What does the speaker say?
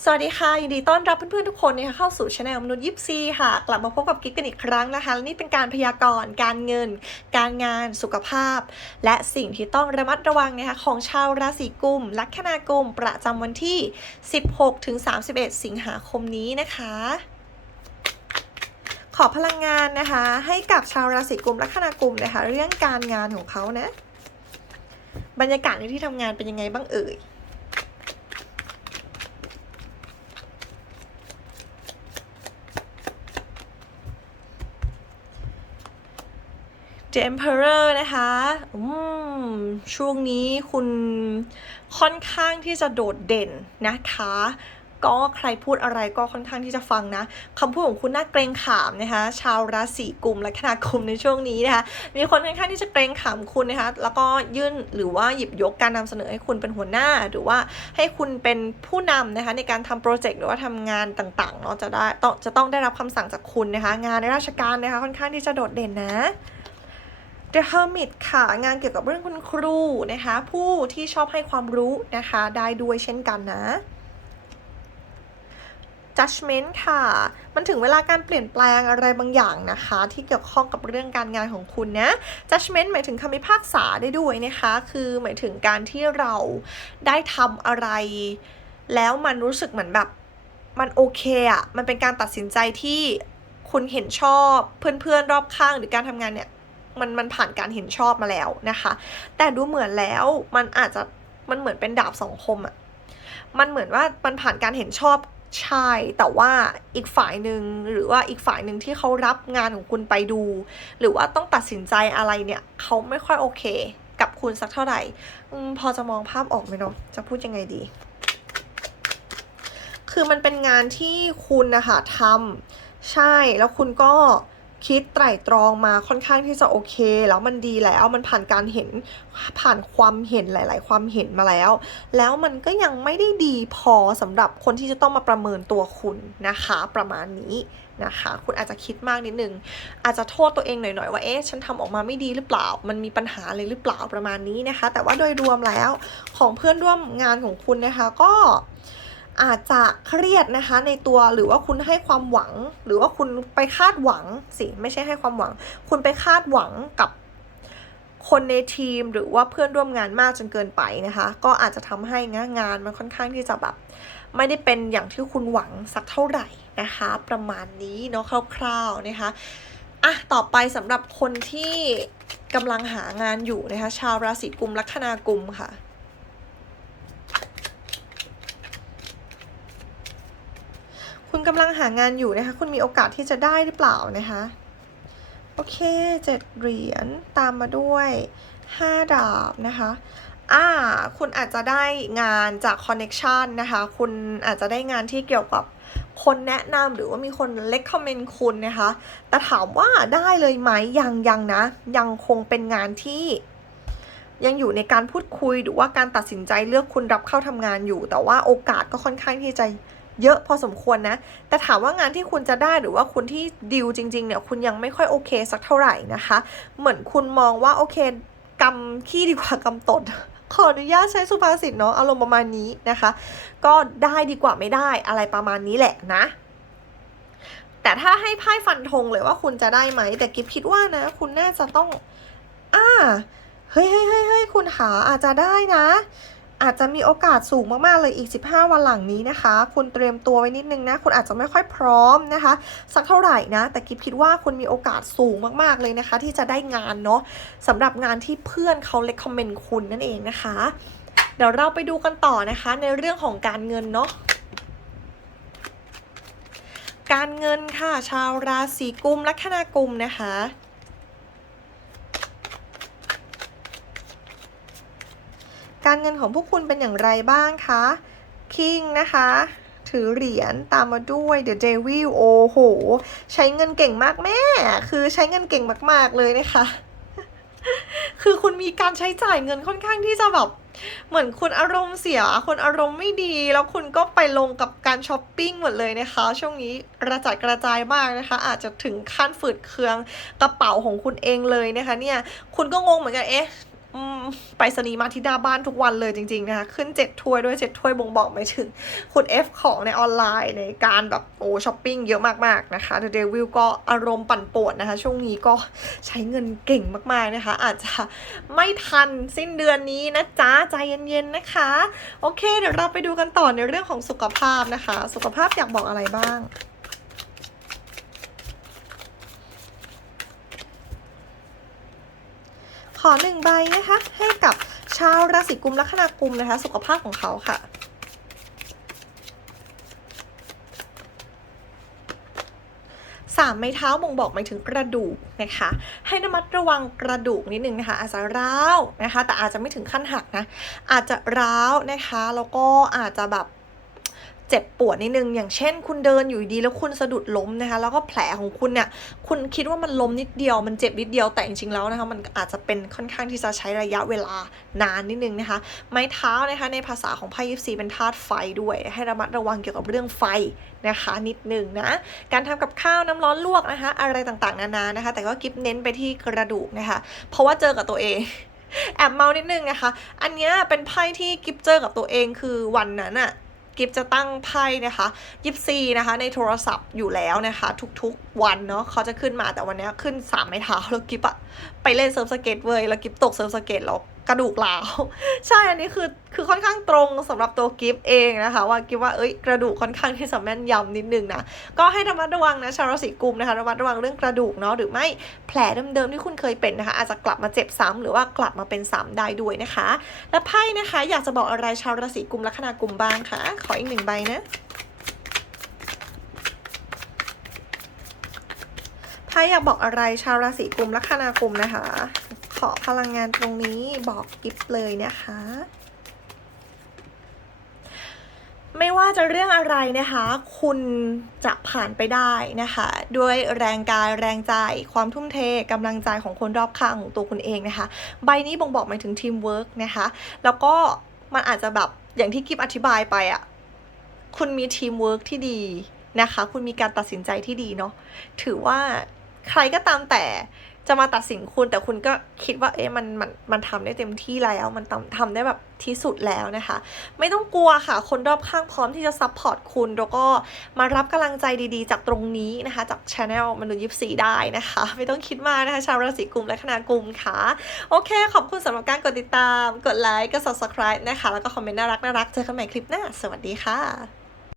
สวัสดีค่ะ ยินดีต้อนรับเพื่อนๆทุกคนนะคะเข้าสู่ช anel มนุษย์ยิปซีค่ะ กลับมาพบกับกิ๊กกันอีกครั้งนะคะและนี่เป็นการพยากรณ์การเงิน การงานสุขภาพ และสิ่งที่ต้องระมัดระวังนะคะของชาวราศีกุม ลัคนากุม ประจำวันที่ 16ถึง31 สิงหาคมนี้นะคะ ขอพลังงานนะคะ ให้กับชาวราศีกุมลัคนากุมนะคะเรื่องการงานของเขานะบรรยากาศในที่ทำงานเป็นยังไงบ้างเอ่ย The Emperor นะคะอืมช่วงนี้คุณค่อนข้างที่จะโดดเด่นนะคะ ก็ใครพูดอะไรก็ค่อนข้างที่จะฟังนะคำพูดของคุณน่าเกรงขามนะคะ ชาวราศีกุมและคณากุมในช่วงนี้นะคะ มีคนค่อนข้างที่จะเกรงขามคุณนะคะ แล้วก็ยื่นหรือว่าหยิบยกการนำเสนอให้คุณเป็นหัวหน้า หรือว่าให้คุณเป็นผู้นำนะคะในการทำโปรเจกต์หรือว่าทำงานต่างๆเนาะจะได้ต้องจะต้องได้รับคำสั่งจากคุณนะคะ งานในราชการนะคะค่อนข้างที่จะโดดเด่นนะ The Hermit ค่ะ งานเกี่ยวกับเรื่องคุณครูนะคะ ผู้ที่ชอบให้ความรู้นะคะ ได้ด้วยเช่นกันนะ Judgment ค่ะ มันถึงเวลาการเปลี่ยนแปลงอะไรบางอย่างนะคะ ที่เกี่ยวข้องกับเรื่องการงานของคุณนะ Judgment หมายถึงคำพิพากษาได้ด้วยนะคะ คือหมายถึงการที่เราได้ทำอะไร แล้วมันรู้สึกเหมือนแบบมันโอเคอะมันเป็นการตัดสินใจที่คุณเห็นชอบเพื่อนๆรอบข้างหรือการทำงานเนี่ย มันมันผ่านการเห็นชอบมาแล้วนะคะ แต่ดูเหมือนแล้วมันอาจจะมันเหมือนเป็นดาบสองคมอะ่ะมันเหมือนว่ามันผ่านการเห็นชอบใช่แต่ว่าอีกฝ่ายหนึ่งหรือว่าอีกฝ่ายหนึ่งที่เขารับงานของคุณไปดู หรือว่าต้องตัดสินใจอะไรเนี่ยเขาไม่ค่อยโอเคกับคุณสักเท่าไหร่อพอจะมองภาพออกไหมเนาะจะพูดยังไงดี คือมันเป็นงานที่คุณนะคะทำใช่แล้วคุณก็ คิดไตร่ตรองมาค่อนข้างที่จะโอเค แล้วมันดีแล้วมันผ่านการเห็นผ่านความเห็นหลาย ๆ ความเห็นมาแล้ว แล้วมันก็ยังไม่ได้ดีพอสำหรับคนที่จะต้องมาประเมินตัวคุณนะคะ ประมาณนี้นะคะคุณอาจจะคิดมากนิดนึงอาจจะโทษตัวเองหน่อย ๆ ว่าเอ๊ะฉันทำออกมาไม่ดีหรือเปล่า มันมีปัญหาอะไรหรือเปล่าประมาณนี้นะคะ แต่ว่าโดยรวมแล้วของเพื่อนร่วมงานของคุณนะคะก็ อาจจะเครียดนะคะในตัวหรือว่าคุณให้ความหวัง หรือว่าคุณไปคาดหวังสิไม่ใช่ให้ความหวัง คุณไปคาดหวังกับคนในทีมหรือว่าเพื่อนร่วมงานมากจนเกินไปนะคะ ก็อาจจะทำให้งานมันค่อนข้างที่จะแบบ ไม่ได้เป็นอย่างที่คุณหวังสักเท่าไหร่นะคะ ประมาณนี้เนาะคร่าวๆนะคะอะต่อไปสำหรับคนที่กำลังหางานอยู่นะคะ ชาวราศีกุมลัคนากุมค่ะ คุณกำลังหางานอยู่นะคะ คุณมีโอกาสที่จะได้หรือเปล่านะคะ โอเคเจ็ดเหรียญตามมาด้วยห้าดาบนะคะอ่าคุณอาจจะได้งานจากคอนเน็ชันนะคะ คุณอาจจะได้งานที่เกี่ยวกับคนแนะนำหรือว่ามีคนเล็กคอมเมนต์คุณนะคะ แต่ถามว่าได้เลยไหมยังยังนะ ยังคงเป็นงานที่ยังอยู่ในการพูดคุยหรือว่าการตัดสินใจเลือกคุณรับเข้าทำงานอยู่ แต่ว่าโอกาสก็ค่อนข้างที่จะ เยอะพอสมควรนะ แต่ถามว่างานที่คุณจะได้หรือว่าคุณที่ดิวจริงๆเนี่ยคุณยังไม่ค่อยโอเคสักเท่าไหร่นะคะ เหมือนคุณมองว่าโอเคกำขี้ดีกว่ากำตดขออนุญาตใช้สุภาษิตเนาะอารมณ์ประมาณนี้นะคะ ก็ได้ดีกว่าไม่ได้อะไรประมาณนี้แหละนะ แต่ถ้าให้ไพ่ฟันธงเลยว่าคุณจะได้ไหม แต่กิฟคิดว่านะ คุณน่าจะต้องอ่าเฮ้ยเฮ้ยเฮ้ยเฮ้ยคุณหาอาจจะได้นะ อาจจะมีโอกาสสูงมากๆเลยอีก 15 วันหลังนี้นะคะ คุณเตรียมตัวไว้นิดนึงนะ คุณอาจจะไม่ค่อยพร้อมนะคะ สักเท่าไหร่นะ แต่กิฟคิดว่าคุณมีโอกาสสูงมากๆเลยนะคะ ที่จะได้งานเนาะสำหรับงานที่เพื่อนเขาเล c กคอมเมนต์คุณนั่นเองนะคะ เดี๋ยวเราไปดูกันต่อนะคะ ในเรื่องของการเงินเนาะการเงินค่ะ ชาวราศีกุมลัคนากุมนะคะ การเงินของพวกคุณเป็นอย่างไรบ้างคะคิงนะคะ ถือเหรียญตามมาด้วย The Devil โอ้โห ใช้เงินเก่งมากแม่ คือใช้เงินเก่งมาก ๆ เลยนะคะ คือคุณมีการใช้จ่ายเงินค่อนข้างที่จะแบบเหมือนคุณอารมณ์เสียคนอารมณ์ไม่ดี แล้วคุณก็ไปลงกับการช้อปปิ้งหมดเลยนะคะ ช่วงนี้กระจัดกระจายมากนะคะ อาจจะถึงขั้นฝืดเคืองกระเป๋าของคุณเองเลยนะคะ เนี่ย คุณก็งงเหมือนกันเอ๊ะ ไปรษณีมาที่หน้าบ้านทุกวันเลยจริง ๆ นะคะ ขึ้นเจ็ดถ้วยด้วยเจ็ดถ้วยบ่งบอกไม่ถึง คุณ F ของในออนไลน์ในการแบบโอ้ช้อปปิ้งเยอะมากๆนะคะ The Devil ก็อารมณ์ปั่นป่วนนะคะ ช่วงนี้ก็ใช้เงินเก่งมากๆนะคะ อาจจะไม่ทันสิ้นเดือนนี้นะจ๊ะ ใจเย็นๆนะคะ โอเค เดี๋ยวเราไปดูกันต่อในเรื่องของสุขภาพนะคะ สุขภาพอยากบอกอะไรบ้าง ขอหนึ่งใบนะคะ ให้กับชาวราศีกุมลัคนากุมนะคะ สุขภาพของเขาค่ะสามไม้เท้าบ่งบอกหมายถึงกระดูกนะคะ ให้ระมัดระวังกระดูกนิดนึงนะคะ อาจจะร้าวนะคะ แต่อาจจะไม่ถึงขั้นหักนะ อาจจะร้าวนะคะ แล้วก็อาจจะแบบ เจ็บปวดนิดนึง อย่างเช่น คุณเดินอยู่ดีแล้วคุณสะดุดล้มนะคะ แล้วก็แผลของคุณเนี่ย คุณคิดว่ามันล้มนิดเดียว มันเจ็บนิดเดียว แต่จริงๆแล้วนะคะ มันอาจจะเป็นค่อนข้างที่จะใช้ระยะเวลานานนิดนึงนะคะ ไม้เท้านะคะ ในภาษาของไพ่ยิปซีเป็นธาตุไฟด้วย ให้ระมัดระวังเกี่ยวกับเรื่องไฟนะคะ นิดนึงนะ การทำกับข้าวน้ำร้อนลวกนะคะ อะไรต่างๆนานานะคะ แต่ก็กิฟเน้นไปที่กระดูกนะคะ เพราะว่าเจอกับตัวเองแอบเมานิดนึงนะคะ อันนี้เป็นไพ่ที่กิฟเจอกับตัวเองคือวันนั้นอะ กิฟจะตั้งไพ่นะคะยิปซีนะคะในโทรศัพท์อยู่แล้วนะคะ ทุกๆวันเนาะเขาจะขึ้นมาแต่วันเนี้ยขึ้นสามไม้เท้าแล้วกิฟอะไปเล่นเซิร์ฟสเก็ตเว้ยแล้วกิฟตกเซิร์ฟสเก็ตแล้วกระดูกร้าว ใช่อันนี้คือคือค่อนข้างตรงสำหรับตัวกิฟเองนะคะว่ากิฟว่าเอ้ยกระดูกค่อนข้างที่จะแม่นยำนิดนึงนะก็ให้ระมัดระวังนะชาวราศีกุมนะคะระมัดระวังเรื่องกระดูกเนาะหรือไม่แผลเดิมๆที่คุณเคยเป็นนะคะ อาจจะกลับมาเจ็บซ้ำหรือว่ากลับมาเป็นซ้ำได้ด้วยนะคะ และไพ่นะคะ อยากจะบอกอะไรชาวราศีกุมลัคนากุมบ้างคะขออีกหนึ่งใบนะไพ่อยากบอกอะไรชาวราศีกุมลัคนากุมนะคะ ขอพลังงานตรงนี้บอกกิฟเลยนะคะ ไม่ว่าจะเรื่องอะไรนะคะ คุณจะผ่านไปได้นะคะ ด้วยแรงกายแรงใจ ความทุ่มเทกำลังใจของคนรอบข้างของตัวคุณเองนะคะ ใบนี้บ่งบอกหมายถึงทีมเวิร์กนะคะ แล้วก็มันอาจจะแบบอย่างที่กิฟอธิบายไปอะ่ะ คุณมีทีมเวิร์กที่ดีนะคะ คุณมีการตัดสินใจที่ดีเนาะ ถือว่าใครก็ตามแต่ จะมาตัดสินคุณแต่คุณก็คิดว่าเอ๊ะมันมันมันทำได้เต็มที่แล้วมันทำทำได้แบบที่สุดแล้วนะคะ ไม่ต้องกลัวค่ะ คนรอบข้างพร้อมที่จะซัพพอร์ตคุณ แล้วก็มารับกำลังใจดีๆ จากตรงนี้นะคะ จากช anel มนุษย์ยิปซีได้นะคะ ไม่ต้องคิดมากนะคะ ชาวราศีกุมและคณะกุมค่ะ โอเค ขอบคุณสำหรับการกดติดตาม กดไลค์กด subscribe นะคะ แล้วก็คอมเมนต์น่ารักน่ารักเจอกันใหม่คลิปหน้า สวัสดีค่ะ